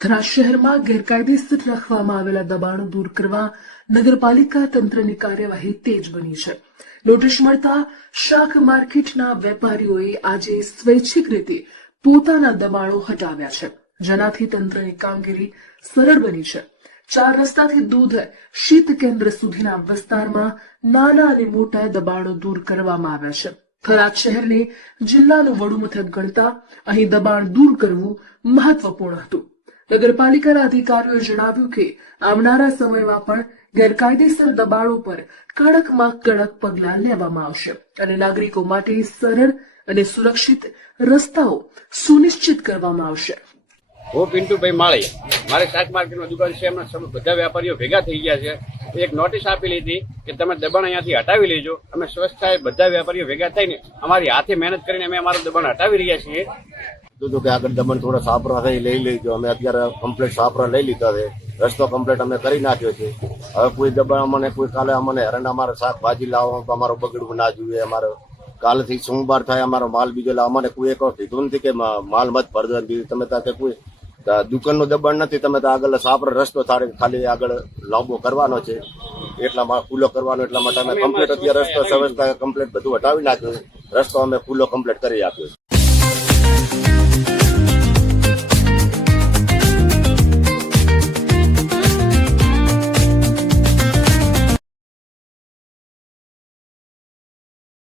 થરાદ શહેરમાં ગેરકાયદેસર રાખવામાં આવેલા દબાણો દૂર કરવા નગરપાલિકા તંત્રની કાર્યવાહી તેજ બની છે। નોટિસ મળતા શાક માર્કેટના વેપારીઓએ આજે સ્વૈચ્છિક રીતે પોતાના દબાણો હટાવ્યા છે, જેનાથી તંત્રની કામગીરી સરળ બની છે। 4 રસ્તાથી દૂધ શીત કેન્દ્ર સુધીના વિસ્તારમાં નાના અને મોટા દબાણો દૂર કરવામાં આવ્યા છે। થરાદ શહેરને જિલ્લાનું વડું મથક ગણતા અહીં દબાણ દૂર કરવું મહત્વપૂર્ણ હતું। નગરપાલિકાના અધિકારીઓએ જણાવ્યું કે આવનારા સમયમાં પણ ગેરકાયદેસર દબાણો પર કડકમાં કડક પગલાં લેવામાં આવશે અને નાગરિકો માટે સરળ અને સુરક્ષિત રસ્તાઓ સુનિશ્ચિત કરવામાં આવશે। હું પિન્ટુભાઈ માળી, મારી શાક માર્કેટમાં દુકાન છે, એમના બધા વેપારીઓ ભેગા થઈ ગયા છે। એક નોટિસ આપી લીધી કે તમે દબાણ અહીંયાથી હટાવી લેજો। અમે સ્વચ્છતાએ બધા વેપારીઓ ભેગા થઈને અમારી હાથે મહેનત કરીને અમે અમારું દબાણ હટાવી રહ્યા છીએ। કીધું કે આગળ દબાણ થોડા સાપરા થઈ લઈ લેજો। અમે અત્યારે કમ્પ્લીટ સાપરા લઈ લીધા છે, રસ્તો કમ્પ્લીટ અમે કરી નાખ્યો છે। હવે કોઈ દબાણ અમને કોઈ કાલે અમને હેરાન અમારે શાકભાજી લાવો તો અમારું બગડવું ના જોઈએ। અમારે કાલથી સોમવાર થાય અમારો માલ બીજો લાવ, અમને કોઈ એક કીધું નથી કે માલ મત ભરજો બીજું તમે ત્યાં કે કોઈ દુકાનનું દબાણ નથી, તમે તો આગળ સાપરો રસ્તો ખાલી આગળ લાંબો કરવાનો છે, એટલામાં ખુલ્લો કરવાનો, એટલા માટે અમે કમ્પ્લીટ અત્યારે રસ્તો વ્યવસ્થા કમ્પ્લીટ બધું હટાવી નાખ્યું, રસ્તો અમે ખુલ્લો કમ્પ્લીટ કરી આપ્યો છે।